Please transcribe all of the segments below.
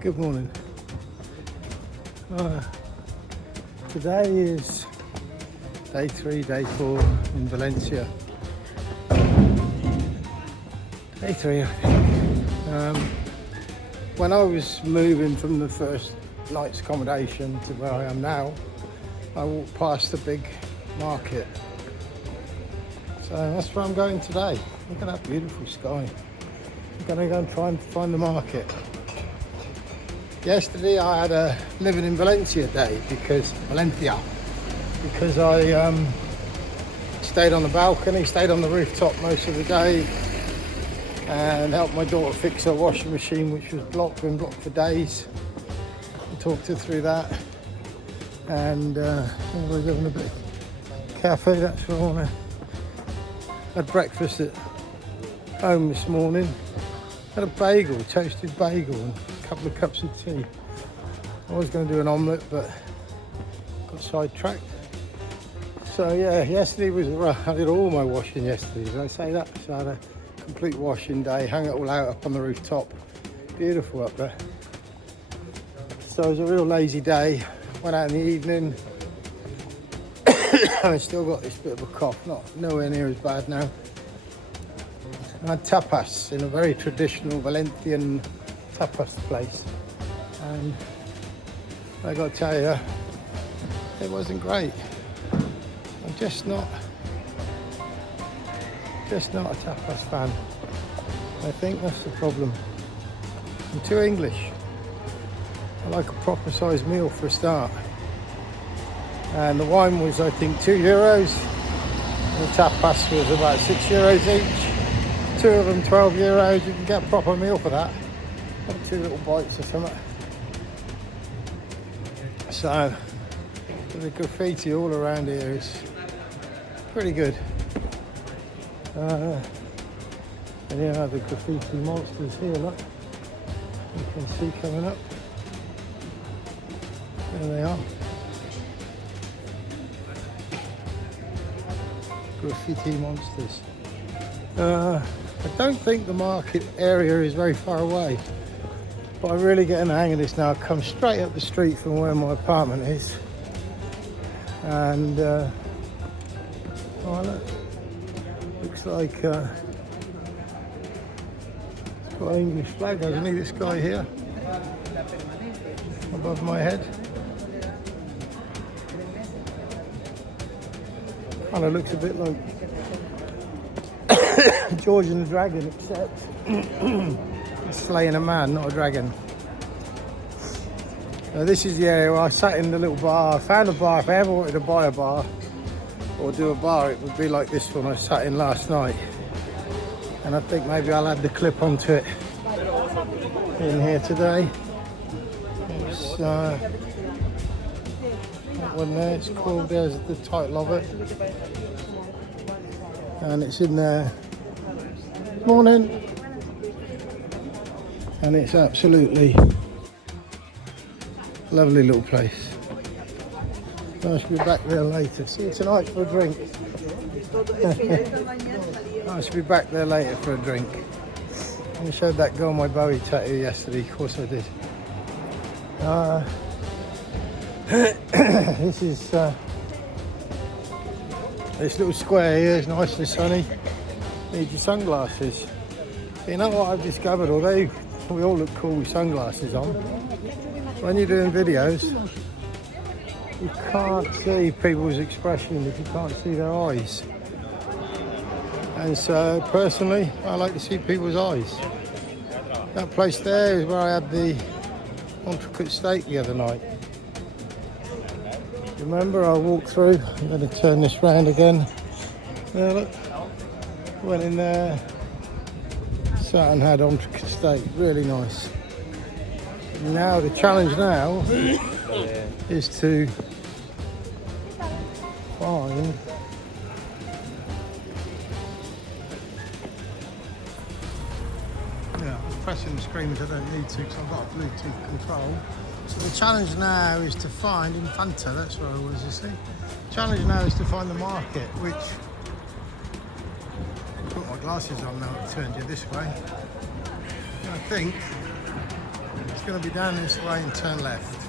Good morning. Today is day 3, day 4 in Valencia. Day 3, I think. When I was moving from the first night's accommodation to where I am now, I walked past the big market. So that's where I'm going today. Look at that beautiful sky. I'm going to go and try and find the market. Yesterday I had a living in Valencia day because I stayed on the balcony, stayed on the rooftop most of the day and helped my daughter fix her washing machine, which was been blocked for days. I talked her through that, and I was having a bit of cafe. That's what I want to. Had breakfast at home this morning. Had a bagel, toasted bagel, and a couple of cups of tea. I was going to do an omelette, but got sidetracked. So yeah, yesterday was rough. I did all my washing yesterday. Did I say that? So I had a complete washing day. Hung it all out up on the rooftop. Beautiful up there. So it was a real lazy day. Went out in the evening. I still got this bit of a cough. Nowhere near as bad now. I had tapas in a very traditional Valencian tapas place, and I got to tell you, it wasn't great. I'm just not a tapas fan. I think that's the problem. I'm too English. I like a proper sized meal for a start. And the wine was, I think, €2. The tapas was about €6 each. 2 of them, €12. You can get a proper meal for that. Have 2 little bites or something. So, the graffiti all around here is pretty good. And you have the graffiti monsters here, look. You can see coming up. There they are. Graffiti monsters. I don't think the market area is very far away, but I'm really getting the hang of this now. I come straight up the street from where my apartment is, and oh look, looks like it's got an English flag, hasn't he, this guy here above my head. Kind of looks a bit like George and the Dragon, except it's slaying a man, not a dragon. So this is the area where I sat in the little bar. I found a bar. If I ever wanted to buy a bar or do a bar, it would be like this one I sat in last night. And I think maybe I'll add the clip onto it in here today. It's that one there, it's called, there's the title of it. And it's in there. Morning. And it's absolutely lovely little place. I should be back there later. See you tonight for a drink. I should be back there later for a drink. I showed that girl my Bowie tattoo yesterday. Of course I did. This is this little square here is nice and sunny. Need your sunglasses. You know what I've discovered? Although we all look cool with sunglasses on, when you're doing videos, you can't see people's expression if you can't see their eyes. And so, personally, I like to see people's eyes. That place there is where I had the intricate steak the other night. Remember, I walked through. I'm going to turn this round again. There, look. Went in there, sat and had intricate steak. Really nice. Now the challenge now is to find I'm pressing the screen, which I don't need to because I've got a Bluetooth control. So the challenge now is to find Infanta, that's where I was, you see. The challenge now is to find the market, which I'll put my glasses on now, I've turned you this way. And I think It's going to be down this way and turn left.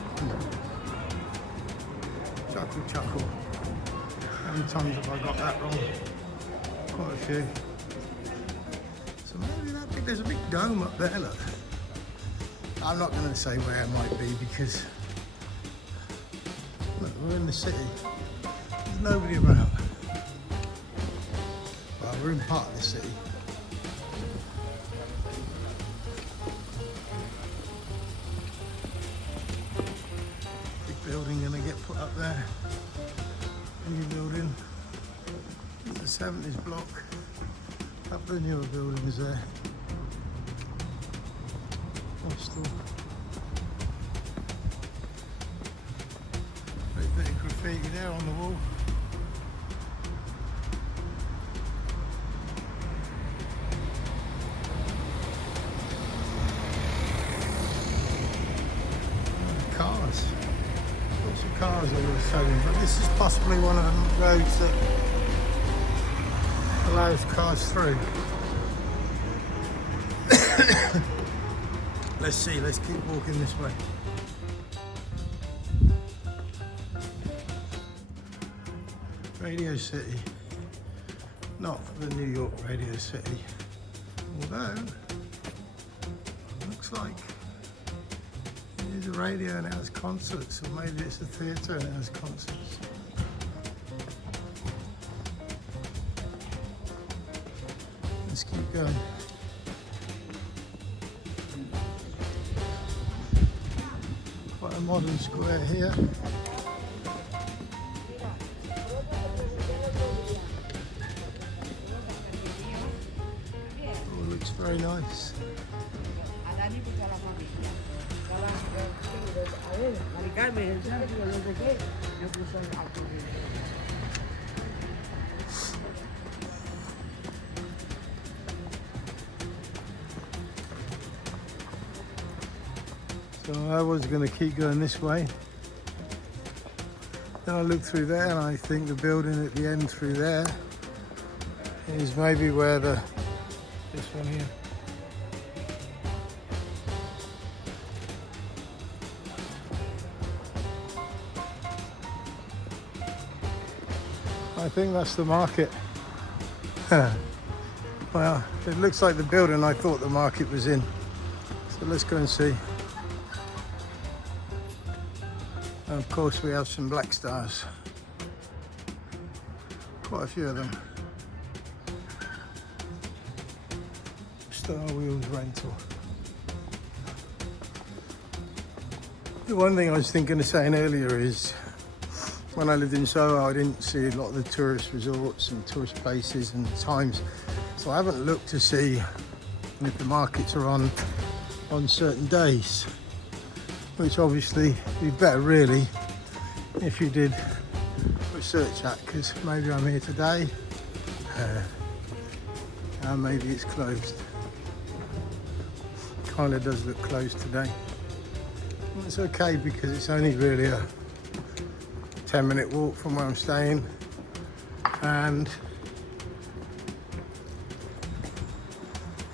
Chuckle, chuckle. How many times have I got that wrong? Quite a few. So maybe that big, there's a big dome up there, look. I'm not going to say where it might be because look, we're in the city. There's nobody around. Well, we're in part of the city. Big building going to get put up there. A new building. It's the 70s block. A couple of newer buildings there. Hostel. Great bit of graffiti there on the wall. Cars. Lots of cars that were selling, but this is possibly one of the roads that allows cars through. Let's see, let's keep walking this way. Radio City. Not the New York Radio City. Although, looks like it is a radio and it has concerts, or maybe it's a theatre and it has concerts. Let's keep going. Quite a modern square here. Oh, looks very nice. So I was going to keep going this way. Then I looked through there and I think the building at the end through there is maybe where this one here. I think that's the market. Well, it looks like the building I thought the market was in. So let's go and see. And of course we have some black stars. Quite a few of them. Star Wheels rental. The one thing I was thinking of saying earlier is when I lived in Soho, I didn't see a lot of the tourist resorts and tourist places and times. So I haven't looked to see if the markets are on certain days, which obviously would be better really if you did research that, because maybe I'm here today and maybe it's closed. Kind of does look closed today. It's okay because it's only really a 10-minute walk from where I'm staying, and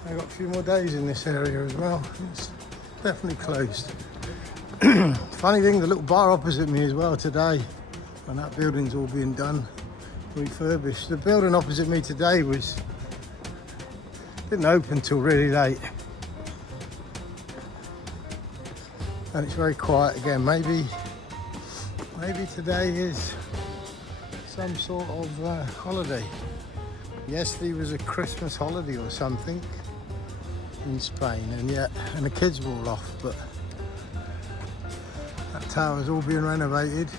I got a few more days in this area as well. It's definitely closed. Funny thing, the little bar opposite me as well today, and that building's all being done, refurbished. The building opposite me today didn't open till really late, and it's very quiet again. Maybe today is some sort of holiday. Yesterday was a Christmas holiday or something in Spain, and the kids were all off, but that tower's all being renovated,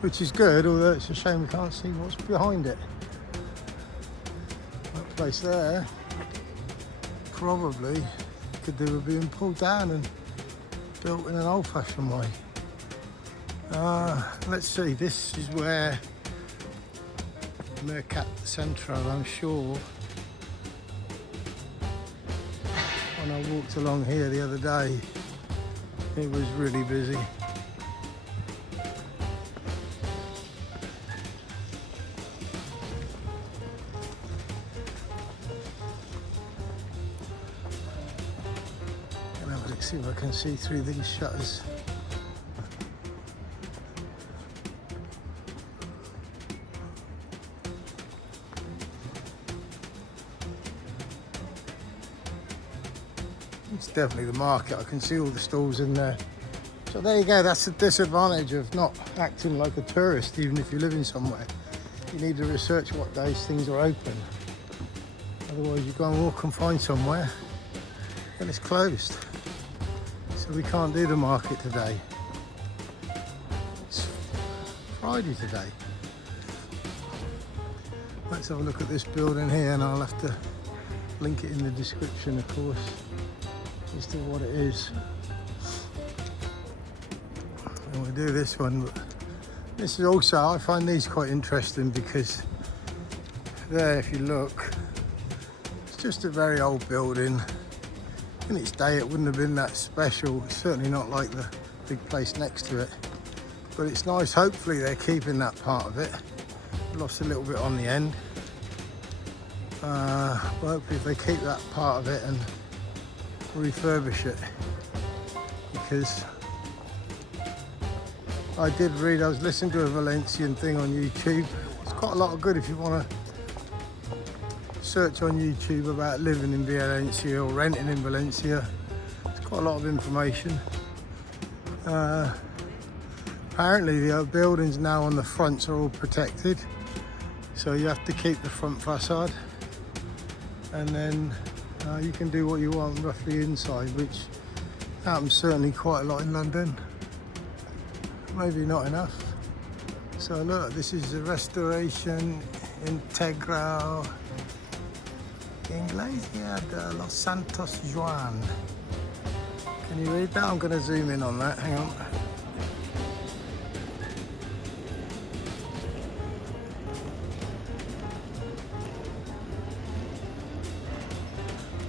which is good, although it's a shame we can't see what's behind it. That place there probably could do with being pulled down and built in an old-fashioned way. Let's see, this is where Mercat Central, I'm sure. When I walked along here the other day, it was really busy. Can have a See if I can see through these shutters. It's definitely the market. I can see all the stalls in there. So there you go. That's the disadvantage of not acting like a tourist, even if you're living somewhere. You need to research what days things are open. Otherwise you go and walk and find somewhere and it's closed. So we can't do the market today. It's Friday today. Let's have a look at this building here, and I'll have to link it in the description, of course, as to what it is. And we'll do this one. But this is also, I find these quite interesting because there, if you look, it's just a very old building. In its day it wouldn't have been that special, it's certainly not like the big place next to it, but it's nice. Hopefully they're keeping that part of it. Lost a little bit on the end, but hopefully if they keep that part of it and refurbish it, because I did read, I was listening to a Valencian thing on YouTube. It's quite a lot of good if you want to search on YouTube about living in Valencia or renting in Valencia. It's quite a lot of information. Apparently the buildings now on the fronts are all protected, so you have to keep the front facade, and then you can do what you want roughly inside, which happens certainly quite a lot in London. Maybe not enough. So look, this is the Restoration Integral Iglesia de los Santos Juan. Can you read that? I'm going to zoom in on that. Hang on.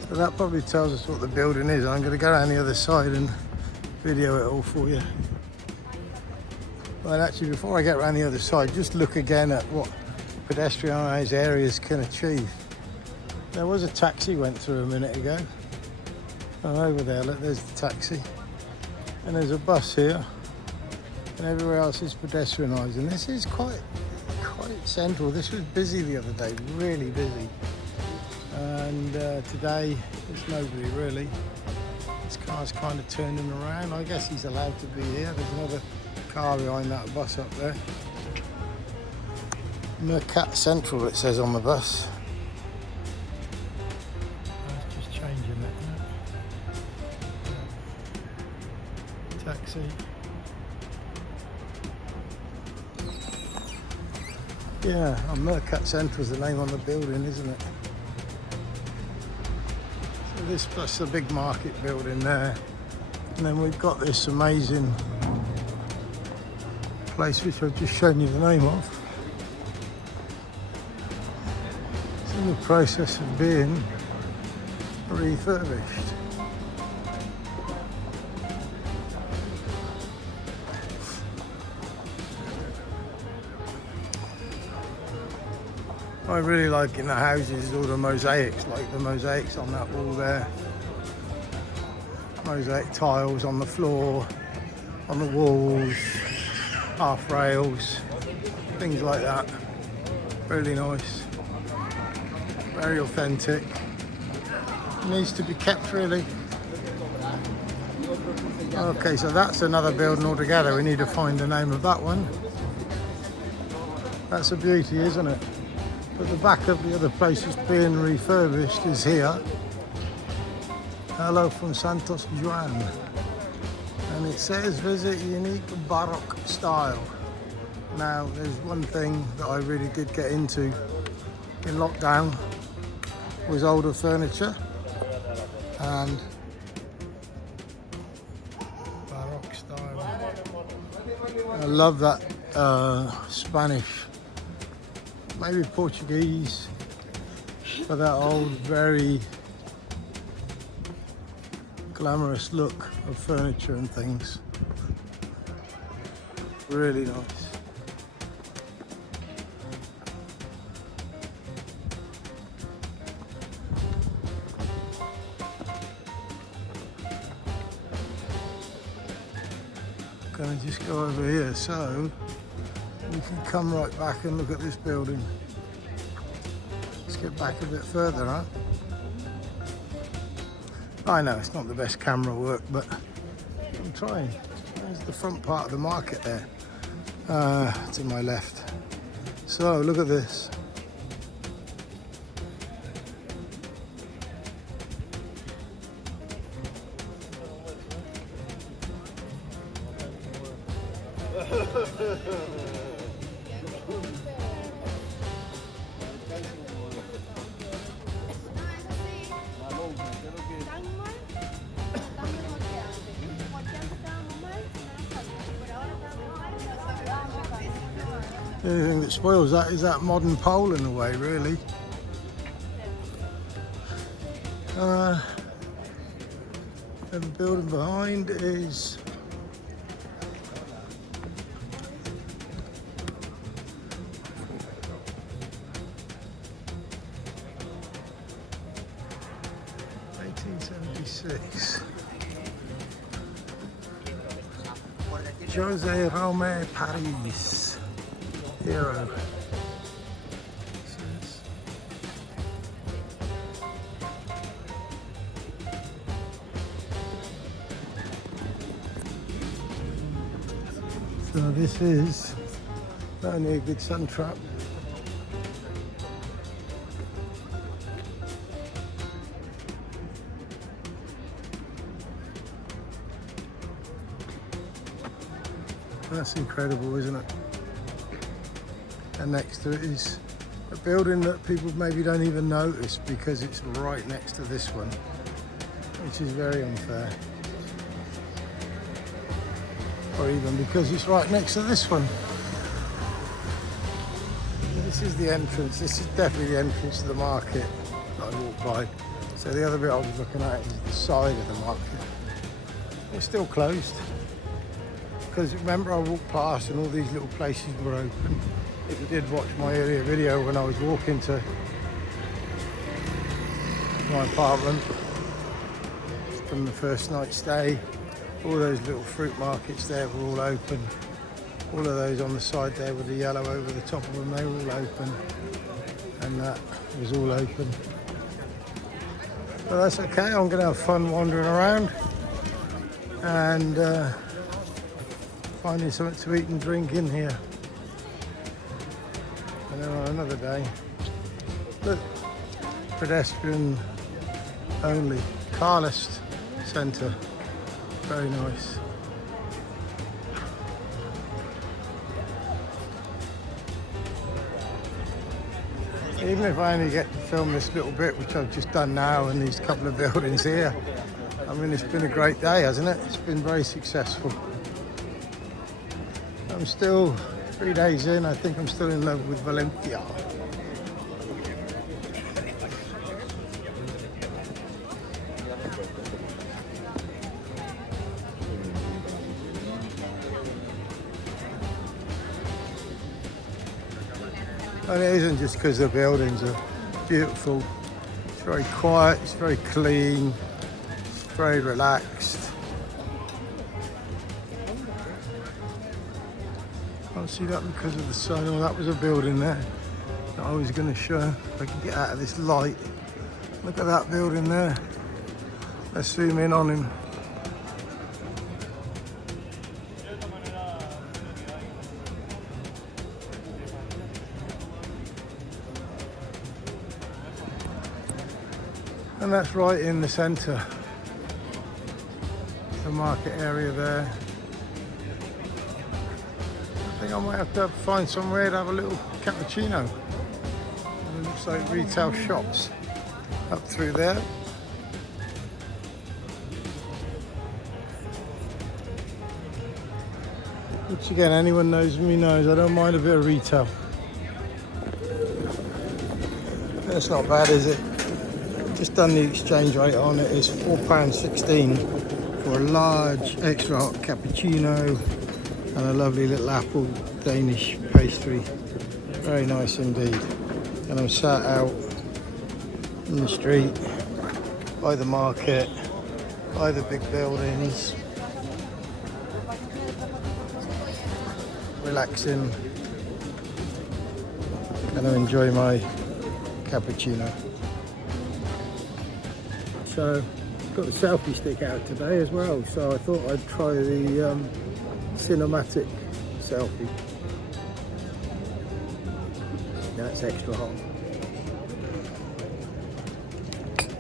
So that probably tells us what the building is. I'm going to go around the other side and video it all for you. But actually, before I get around the other side, just look again at what pedestrianised areas can achieve. There was a taxi went through a minute ago. Oh, over there, look, there's the taxi. And there's a bus here. And everywhere else is pedestrianised. And this is quite central. This was busy the other day, really busy. And today, there's nobody really. This car's kind of turning around. I guess he's allowed to be here. There's another car behind that bus up there. Mercat Central, it says on the bus. Taxi. Yeah, Mercat Centre is the name on the building, isn't it? So this plus the big market building there, and then we've got this amazing place which I've just shown you the name of. It's in the process of being refurbished. I really like in the houses all the mosaics, like the mosaics on that wall there. Mosaic tiles on the floor, on the walls, half rails, things like that. Really nice, very authentic. It needs to be kept really. Okay, so that's another building altogether. We need to find the name of that one. That's a beauty, isn't it? But the back of the other place that's being refurbished is here. Hello from Santos Juan. And it says visit unique Baroque style. Now there's one thing that I really did get into in lockdown was older furniture and Baroque style. I love that Spanish, maybe Portuguese, for that old, very glamorous look of furniture and things. Really nice. Gonna just go over here so we can come right back and look at this building. Let's get back a bit further, huh? I know it's not the best camera work, but I'm trying. There's the front part of the market there. To my left. So look at this. The only thing that spoils that is that modern pole in a way, really. And the building behind is '76. Jose Rome Paris. Hero. So this is only a good sun trap. That's incredible, isn't it? And next to it is a building that people maybe don't even notice because it's right next to this one, which is very unfair. Or even because it's right next to this one. This is the entrance. This is definitely the entrance to the market that I walked by. So the other bit I was looking at is the side of the market. It's still closed. Because remember, I walked past and all these little places were open. If you did watch my earlier video when I was walking to my apartment from the first night stay, all those little fruit markets there were all open. All of those on the side there with the yellow over the top of them, they were all open. And that was all open. But that's okay, I'm going to have fun wandering around and finding something to eat and drink in here. And then on another day, look, pedestrian only, Carlist Centre, very nice. Even if I only get to film this little bit, which I've just done now, and these couple of buildings here, I mean, it's been a great day, hasn't it? It's been very successful. I'm still 3 days in, I think I'm still in love with Valencia. And it isn't just because the buildings are beautiful. It's very quiet, it's very clean, it's very relaxed. Can't see that because of the sun. Oh, that was a building there that I was going to show. If I can get out of this light. Look at that building there. Let's zoom in on him. And that's right in the centre. The market area there. I think I might have to find somewhere to have a little cappuccino. And it looks like retail shops up through there. Which again, anyone knows me knows I don't mind a bit of retail. That's not bad, is it? Just done the exchange rate on it. It's £4.16 for a large extra hot cappuccino and a lovely little apple Danish pastry. Very nice indeed. And I'm sat out in the street, by the market, by the big buildings. relaxing. Gonna enjoy my cappuccino. So, got the selfie stick out today as well, so I thought I'd try the cinematic selfie. That's extra hot.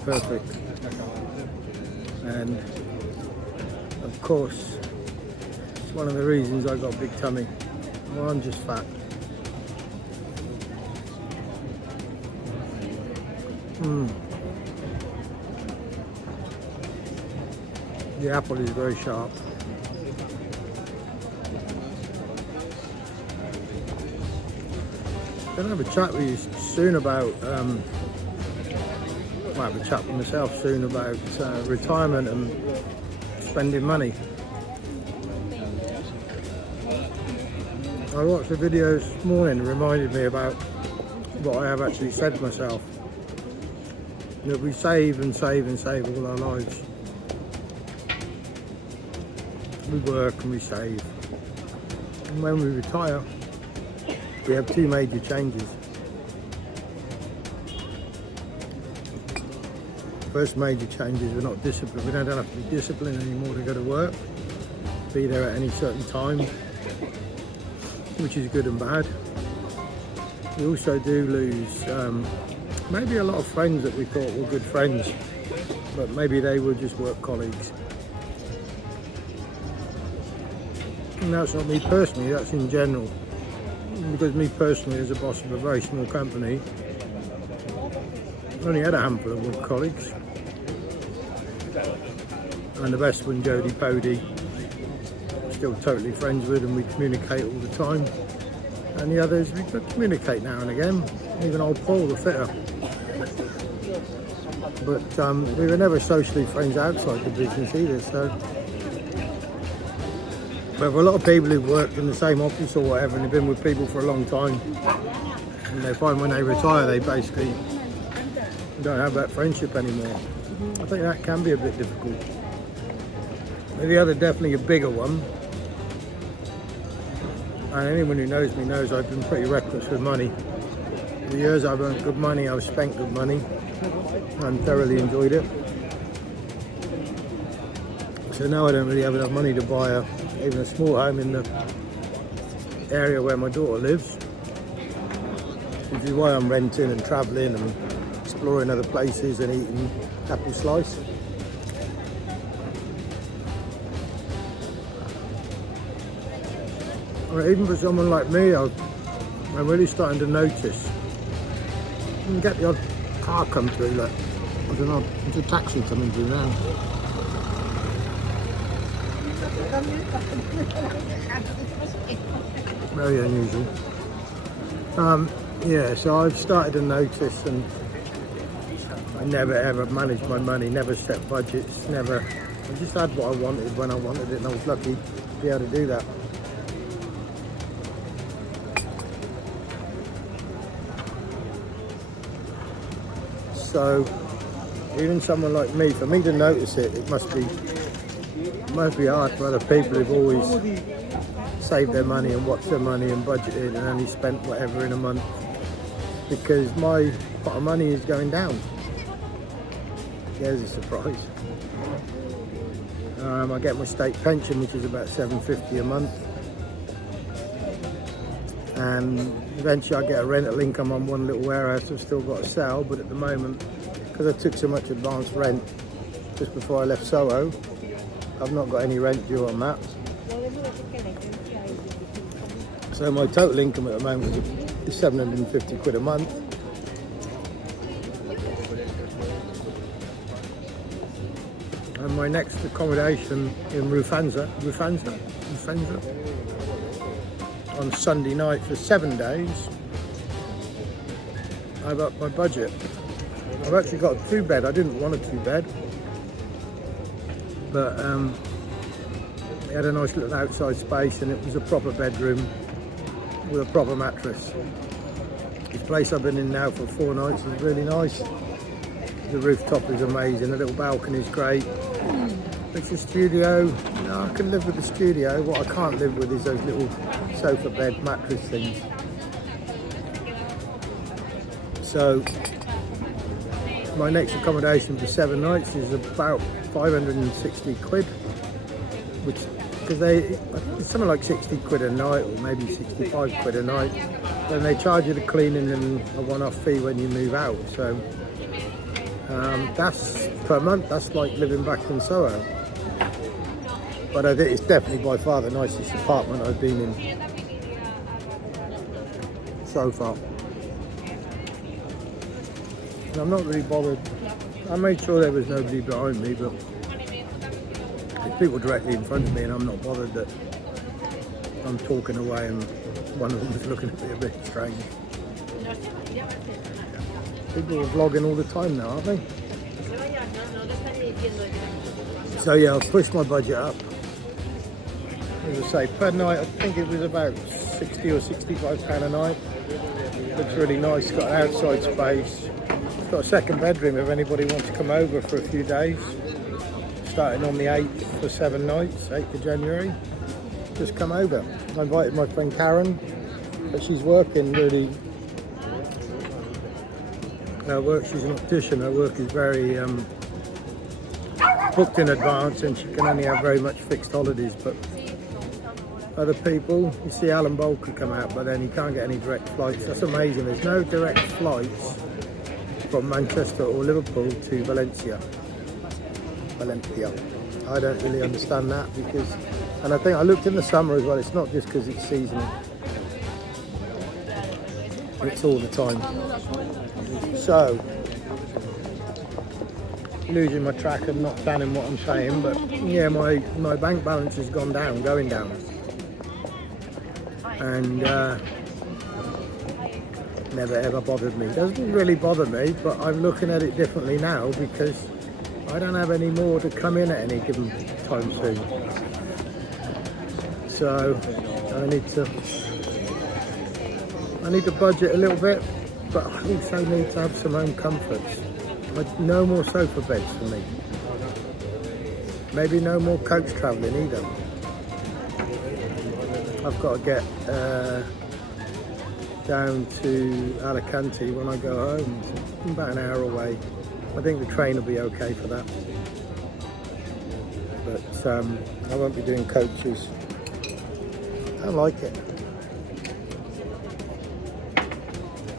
Perfect. And of course, it's one of the reasons I got a big tummy. Well, I'm just fat. The apple is very sharp. I'm going to have a chat with you soon about, I'll have a chat with myself soon about retirement and spending money. I watched a video this morning that reminded me about what I have actually said to myself. That we save and save and save all our lives. We work and we save. And when we retire, we have two major changes. First major change is we're not disciplined. We don't have to be disciplined anymore to go to work, be there at any certain time, which is good and bad. We also do lose maybe a lot of friends that we thought were good friends, but maybe they were just work colleagues. And that's not me personally, that's in general. Because me personally, as a boss of a very small company, I only had a handful of work colleagues. And the best one, Jody Pody, still totally friends with, and we communicate all the time. And the others, we communicate now and again, even old Paul, the fitter. But we were never socially friends outside the business either, so. But for a lot of people who've worked in the same office or whatever and have been with people for a long time, and they find when they retire they basically don't have that friendship anymore. I think that can be a bit difficult. But the other, definitely a bigger one, and anyone who knows me knows I've been pretty reckless with money. The years I've earned good money, I've spent good money and thoroughly enjoyed it. So now I don't really have enough money to buy even a small home in the area where my daughter lives, which is why I'm renting and travelling and exploring other places and eating apple slice. Or even for someone like me, I'm really starting to notice. You can get the odd car come through, like, I don't know, there's a taxi coming through now. Very unusual. Yeah, so I've started to notice, and I never ever managed my money, never set budgets, never. I just had what I wanted when I wanted it, and I was lucky to be able to do that. So even someone like me, for me to notice it, it must be hard for other people who've always saved their money and watched their money and budgeted and only spent whatever in a month, because my pot of money is going down. There's a surprise. I get my state pension, which is about $7.50 a month, and eventually I get a rental income on one little warehouse I've still got to sell, but at the moment, because I took so much advance rent just before I left Soho, I've not got any rent due on that. So my total income at the moment is 750 quid a month. And my next accommodation in Rufanza on Sunday night for 7 days, I've upped my budget. I've actually got a 2-bed. I didn't want a 2-bed, but it had a nice little outside space, and it was a proper bedroom with a proper mattress. This place I've been in now for 4 nights is really nice. The rooftop is amazing, the little balcony is great. It's a studio. No, I can live with the studio. What I can't live with is those little sofa bed mattress things. So my next accommodation for 7 nights is about 560 quid, which, because it's something like 60 quid a night, or maybe 65 quid a night. Then they charge you the cleaning and a one-off fee when you move out. So that's per month. That's like living back in Soho. But I think it's definitely by far the nicest apartment I've been in so far. And I'm not really bothered. I made sure there was nobody behind me, but there's people directly in front of me, and I'm not bothered that I'm talking away and one of them is looking at me a bit strange. People are vlogging all the time now, aren't they? So yeah, I've pushed my budget up. As I say, per night, I think it was about 60 or 65 pound a night. Looks really nice, got an outside space. It's got a second bedroom if anybody wants to come over for a few days. Starting on the 8th for 7 nights, 8th of January. Just come over. I invited my friend Karen, but she's working really. Her work, she's an optician, her work is very booked in advance, and she can only have very much fixed holidays. But other people, you see Alan Bolt could come out, but then he can't get any direct flights. That's amazing. There's no direct flights from Manchester or Liverpool to Valencia. I don't really understand that, because, and I think I looked in the summer as well, it's not just because it's seasonal, it's all the time. So, losing my track and not planning what I'm saying, but yeah, my bank balance has gone down, going down. And never ever bothered me. Doesn't really bother me, but I'm looking at it differently now, because I don't have any more to come in at any given time soon. So I need to budget a little bit, but I also need to have some home comforts. Like, no more sofa beds for me. Maybe no more coach travelling either. I've got to get down to Alicante when I go home. It's about an hour away. I think the train will be okay for that. But I won't be doing coaches. I don't like it.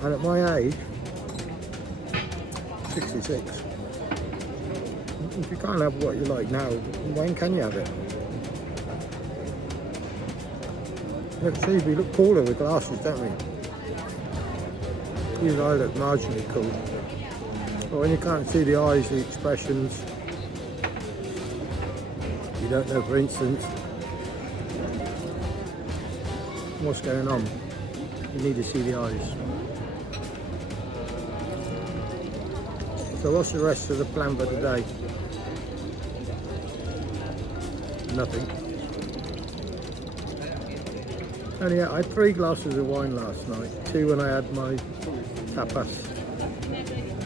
And at my age, 66, if you can't have what you like now, when can you have it? Let's see, we look cooler with glasses, don't we? Even I look marginally cool. But when you can't see the eyes, the expressions, you don't know, for instance, what's going on. You need to see the eyes. So what's the rest of the plan for today? Nothing. Only I had 3 glasses of wine last night. 2 when I had my tapas,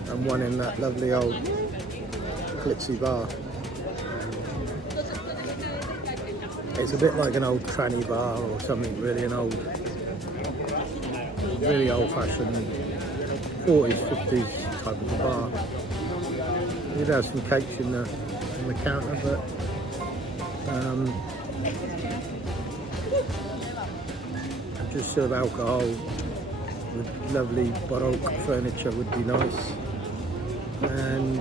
and 1 in that lovely old glitzy bar. It's a bit like an old tranny bar or something, really, really old-fashioned 40s, 50s type of a bar. You'd have some cakes on the counter, but just sort of alcohol with lovely Baroque furniture would be nice, and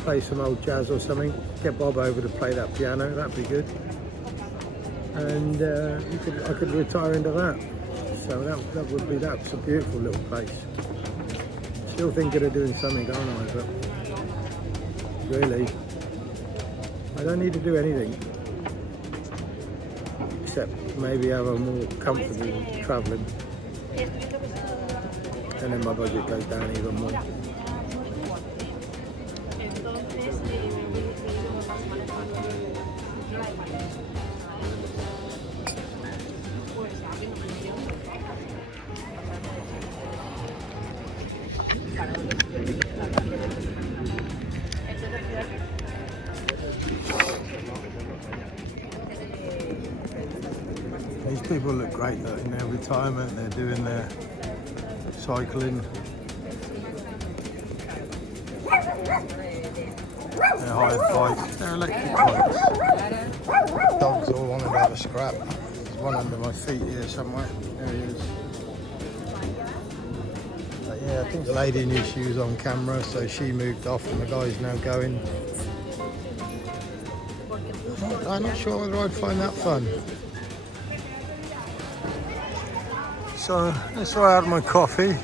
play some old jazz or something. Get Bob over to play that piano, that'd be good. And I could retire into that. So that's a beautiful little place. Still thinking of doing something, aren't I? But really, I don't need to do anything except maybe have a more comfortable travelling, and then my budget goes down even more. People look great, look, in their retirement, they're doing their cycling. They're high bikes, they're electric bikes. Dogs all wanted to have a scrap. There's one under my feet here somewhere. There he is. But yeah, I think the lady knew she was on camera, so she moved off and the guy's now going. I'm not sure whether I'd find that fun. So that's why I had my coffee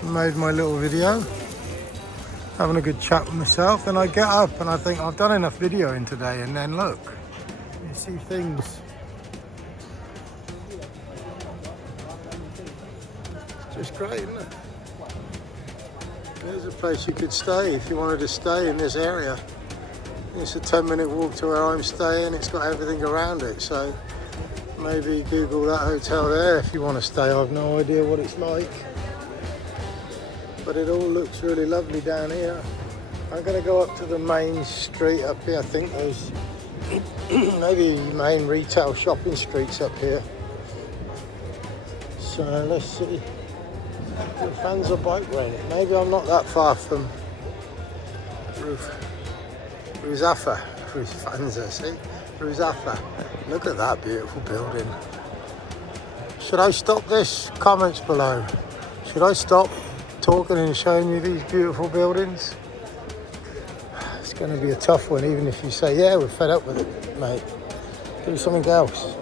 and made my little video. Having a good chat with myself. Then I get up and I think I've done enough videoing today, and then look, you see things. It's just great, isn't it? There's a place you could stay if you wanted to stay in this area. It's a 10-minute walk to where I'm staying. It's got everything around it, so maybe Google that hotel there if you want to stay. I've no idea what it's like, but it all looks really lovely down here. I'm going to go up to the main street up here. I think there's maybe main retail shopping streets up here. So let's see. The fans are bike rent. Maybe I'm not that far from Ruzafa. See? Ruzafa. Look at that beautiful building. Should I stop this? Comments below. Should I stop talking and showing you these beautiful buildings? It's going to be a tough one, even if you say, yeah, we're fed up with it, mate. Do something else.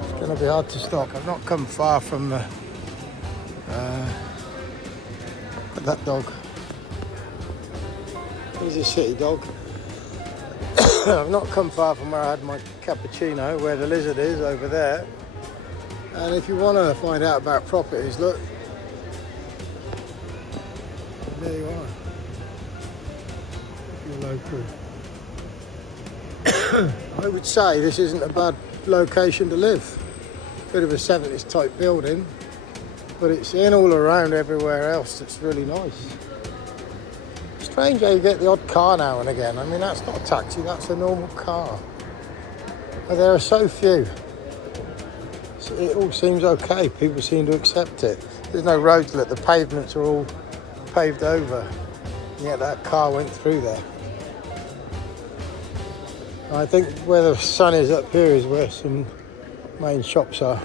It's going to be hard to stop. I've not come far from the that dog. He's a city dog. I've not come far from where I had my cappuccino, where the lizard is over there. And if you want to find out about properties, look, there you are. If you're local. I would say this isn't a bad location to live. Bit of a 70s type building, but it's in all around everywhere else. It's really nice. Strange how you get the odd car now and again. I mean, that's not a taxi, that's a normal car. But there are so few. So it all seems okay. People seem to accept it. There's no roads, look, the pavements are all paved over. And yet that car went through there. I think where the sun is up here is where some main shops are.